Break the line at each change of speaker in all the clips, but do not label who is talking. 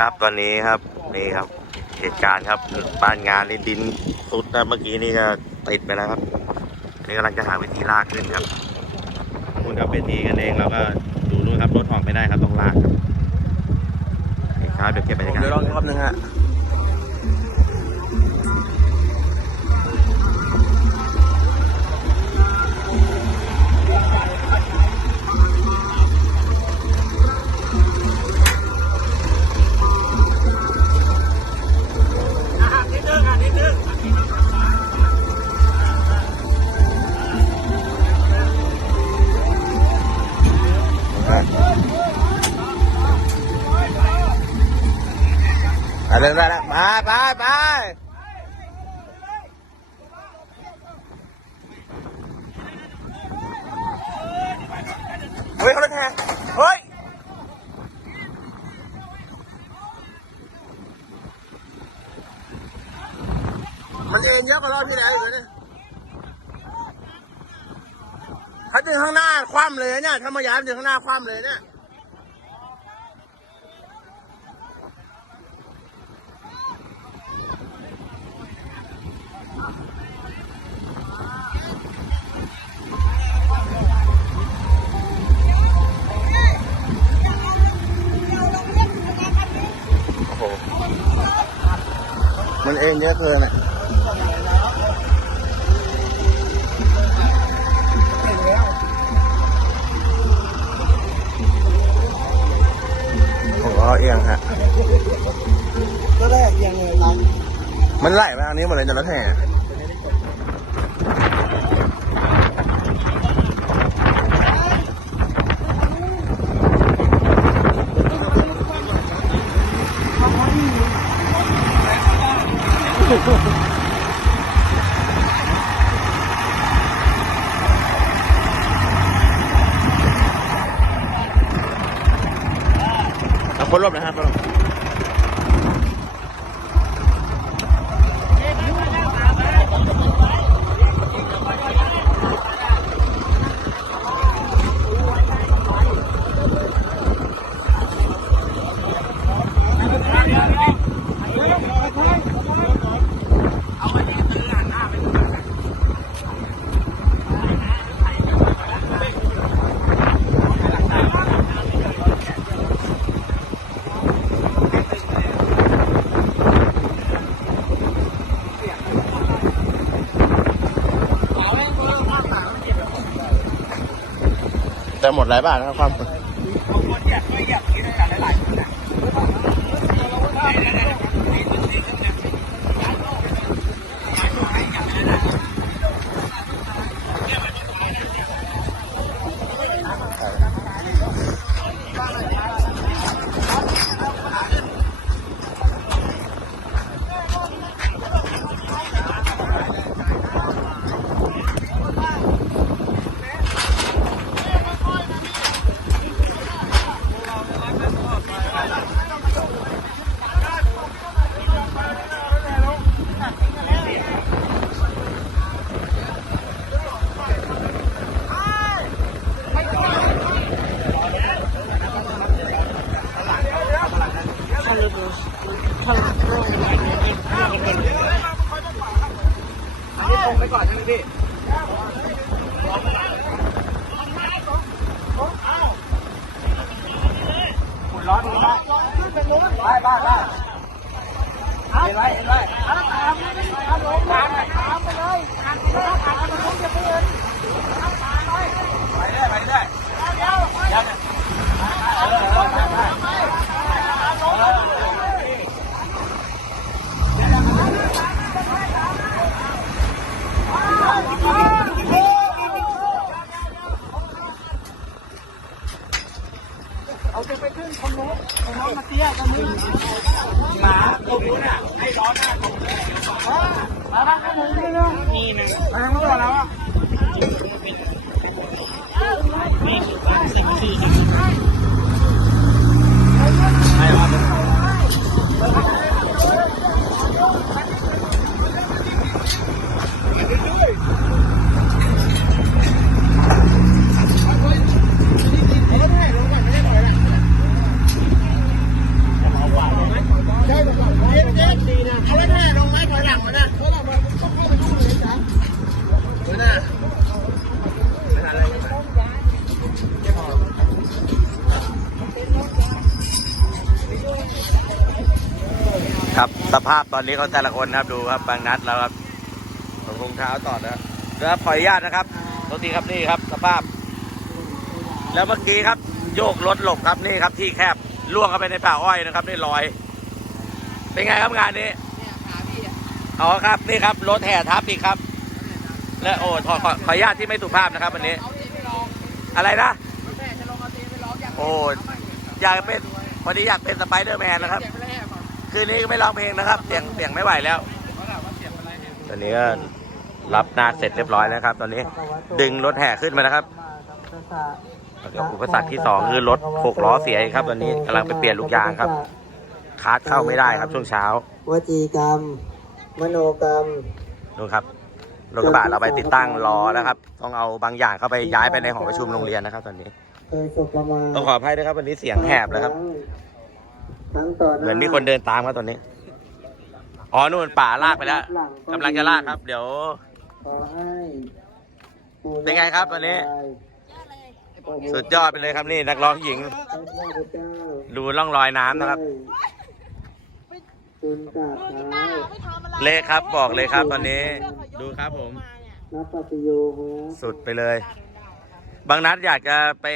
ครับ ตอนนี้ครับนี่ครับ เหตุการณ์ครับบ้านงานนี่ดินสุดนะเมื่อกี้นี่ก็ติดไปแล้วครับนี่กำลังจะหาวิธีลากขึ้นครับคุณครับเป็นทีกันเองแล้วก็ดูนู่นครับรถออกไม่ได้ครับต้องลากครับครับเดี๋ยวเก็บบรรยากาศ
เดี๋ยวลองอีกรอบนึงฮะ
เดินได้แล้วมาไปไป
เฮ้ยเขาเลยแทงเฮ้ยมันเอ็นเยอะกว่ารอบที่แล้วอยู่เนี่ยถ้าถึงข้างหน้าคว่ำเลยเนี่ยถ้ามาย้ายถึงข้างหน้าคว่ำเลยเนี่ย
นเองเยอะเกินอะผมก็เอียงฮะ
ก็ได้ยังไงครับ
มันไหลไปทางนี้หมดเลยจนรถแห่ Thank you. แต่หมดหลายบาทนะครับความครับ มาตรงนู้นอะให้ร้อนหน้าตรงนี้มาบ้างก็มึงเลยเนาะนี่นะไปทา
งนู้นก่แล้วว่ะไม่
คือบ้านส่มที่ สภาพตอนนี้เขาแต่ละคนนะครับดูครับบางนัดแล้วครับของรองเท้าต่อนะครับแล้วขออนุญาตนะครับตัวทีครับนี่ครับสภาพ แล้วเมื่อกี้ครับ โยกรถหลบครับนี่ครับที่แคบล่วงเข้าไปในป่าอ้อยนะครับนี่ลอย เป็นไงครับงานนี้อ๋อครับนี่ครับรถแห่ทับอีกครับ และโอ้ขอขอขออนุญาตที่ไม่สุภาพนะครับวันนี้ อะไรนะโอ้อยากเป็นพอดีอยากเป็นสไปเดอร์แมนนะครับ คืนนี้ก็ไม่ร้องเพลงนะครับ เสียงเสียงไม่ไหวแล้ว ตอนนี้ก็รับนาคเสร็จเรียบร้อยแล้วครับ ตอนนี้ดึงรถแห่ขึ้นมานะครับแล้วก็อุปสรรคที่สองคือรถหกล้อเสียครับ ตอนนี้กำลังไปเปลี่ยนลูกยางครับคาร์ดเข้าไม่ได้ครับช่วงเช้า ว
จีกรรม มโนกรรม
นู่นครับรถกระบะเราไปติดตั้งรอนะครับ ต้องเอาบางอย่างเข้าไปย้ายไปในหอประชุมโรงเรียนนะครับ ตอนนี้
เคยสุประมาณ
ต้องขออภัยด้วยครับวันนี้เสียงแหบแล้วครับ
ทั้งต่อ
เหมือนมีคนเดินตามครับตอนนี้ อ๋อนู่นป่าลากไปแล้วกำลังจะลากครับ เดี๋ยว
ขอให้ปู่
เป็นไงครับวันนี้
โอ้โห
สุดยอดไปเลยครับนี่นักร้องหญิง
พระพุทธเจ้า
ดูร่องรอยน้ำนะครับ
คุณกราบเท้า
เละครับบอกเลยครับตอนนี้ ดูครับผม
นับปฏิโยโห
สุดไปเลย บางนัดอยากจะไป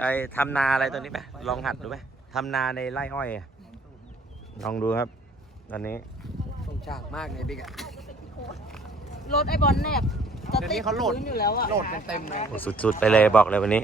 ไอทำนาอะไรตัวนี้ไหมลองหัดดูไหมทำนาในไร่อ้อยอะ ลองดูครับตอนนี้
สงสารมากเลยบิ๊กอะ
รถไอ้บอลแนบจะติดพื้นอยู่แล้วอะ
โหลดเต็มเลย
โอ้สุดๆไปเลยบอกเลยวันนี้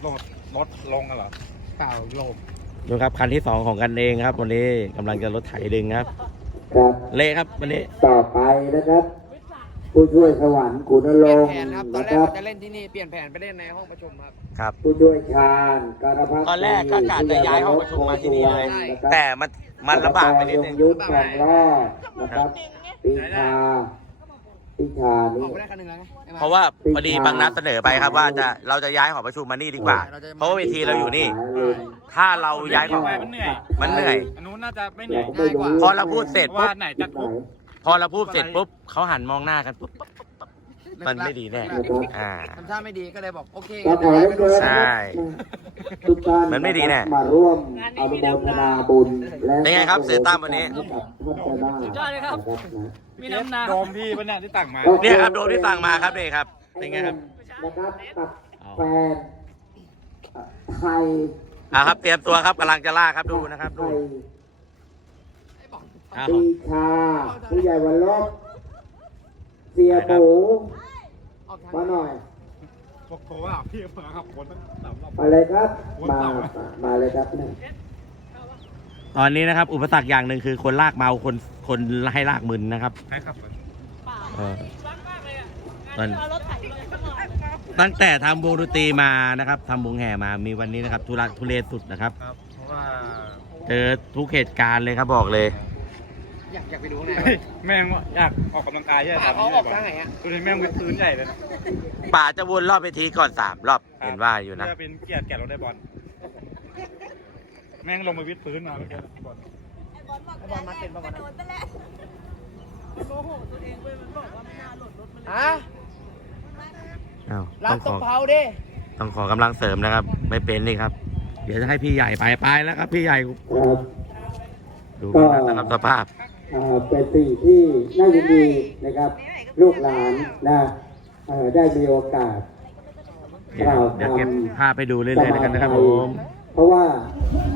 โหลดรถลงกันเหรอ
เก่าโหลด
ดูครับคันที่สองของกันเองครับ วันนี้กำลังจะรถไถดึงครับ
ครับ
เละครับวันนี้
ต่อไปนะครับ ผู้ช่วยสวรรค์กุณลงค์
แผนครับตอน
นะ
แร
ค
ก
รับ
จะเล่นที่นี่เปลี่ยนแผนไปเล่นในห้องประชุมครับ
ครับ
ผู้ช่วยชาญการพัฒ
ตอนแรกก็กะจะย้ายห้องประชุมมาที่นี่เลย
นะครับ
แต่มันมันลำบากไปนิดนึง
ยุทธสองรอบนะครับปีชาปีชา
อ
นี่
อกไปได้คันหนึ่งแล้วไงใช่ไหม
เพราะว่าพอดีบางนัดเสนอไปครับว่าจะเราจะย้ายหอประชุมมานี่ดีกว่า เพราะว่าเวทีเราอยู่นี่ ถ้าเราย้ายหอ
ไปมันเหนื่อย
มันเหนื่อย
อันนู้นน่าจะไม่เหนื่อย
ง่ายกว่า
พอเราพูดเสร็จ
เพราะ
ปุ๊
ว่า
บ
ไหนจะทุก
พอเราพูดเสร็จปุ๊บเขาหันมองหน้ากันปุ๊บปุ๊บปุ๊บปุ๊บมันไม่ดีแน่อ่า
ทำท่าไม่ดีก็เลยบอกโอเค
ก็ขอให้เชิญ
ใช่
ทุกท่าน
มันไม่ดีแน่
มาร่วมอนุโมทนาบุญและ
เป็นไงครับเสือตั้มวันนี้
สุดยอดเลยครับ
มีน้ำนาโดมพี่ปะเนี่ยที่ตั้งมา
เนี่ยครับโดมที่สั่งมาครับนี่ครับ เป็นไงครับ
นะครับกับแฟนไทย
อ่าครับเตรียมตัวครับกำลังจะล่ากครับดูนะครับ
ไท
ดู
ย
อ่า
ปีชาผู้ใหญ่วันลบเสียปู
ออกทาง
มาหน่อย
บอกโทรว่าพี่มาขับคนตั้งสามรอบ
มาเลยครับ มามาเลยครับเนี่ย
ตอนนี้นะครับ อุปสรรคอย่างหนึ่งคือคนลากเมาคนคนให้ลากมึนนะครับ
ใช่ครับ
เออตอนตั้งแต่ทำวงดนตรีมานะครับทำวงแห่มามีวันนี้นะครับ ทุรักทุเลสุดนะครับ
ครับเพราะว่า
เจอทุกเหตุการณ์เลยครับบอกเลย
อยากอยากไปดูข้างใน
เฮ้ยแม่งอยากออกกำลังกายใช่ไหม
ป่า
ตาม
เขา
นี้
ออก
บอก
ทางไหนอะ
ตัวนี้แม่งเป็นพื้นใหญ่เลยนะ
ป่าจะวนรอบเวทีก่อนสามรอบเห็นว่าอยู่นะ
เพื่อเป็นเกียรติแก่เราได้บอลแม่งลงมาวิดพื้นมาเมื่อกี้บอล
ไอ้บอลมาเป็นป่ะวันนั้นฮะ
อ้าว
รั
ต้
บ
องข
ต
อ
กเผาดิ
ต้องขอกำลังเสริมนะครับ ไม่เป็นนี่ครับ เดี๋ยวจะให้พี่ใหญ่ไปไปแล้วครับ พี่ใหญ่
ครับ
ดูกันนะครับสภาพ
อ่า เป็นสิ่งที่น่ายินดีนะครับ ลูกหลานนะเอ่อได้มีโอกาส
เดี๋ยวเดี๋ยวเก็บภาพไปดูเรื่อยๆแล้วกันนะครับผม
เพราะว่า
เอา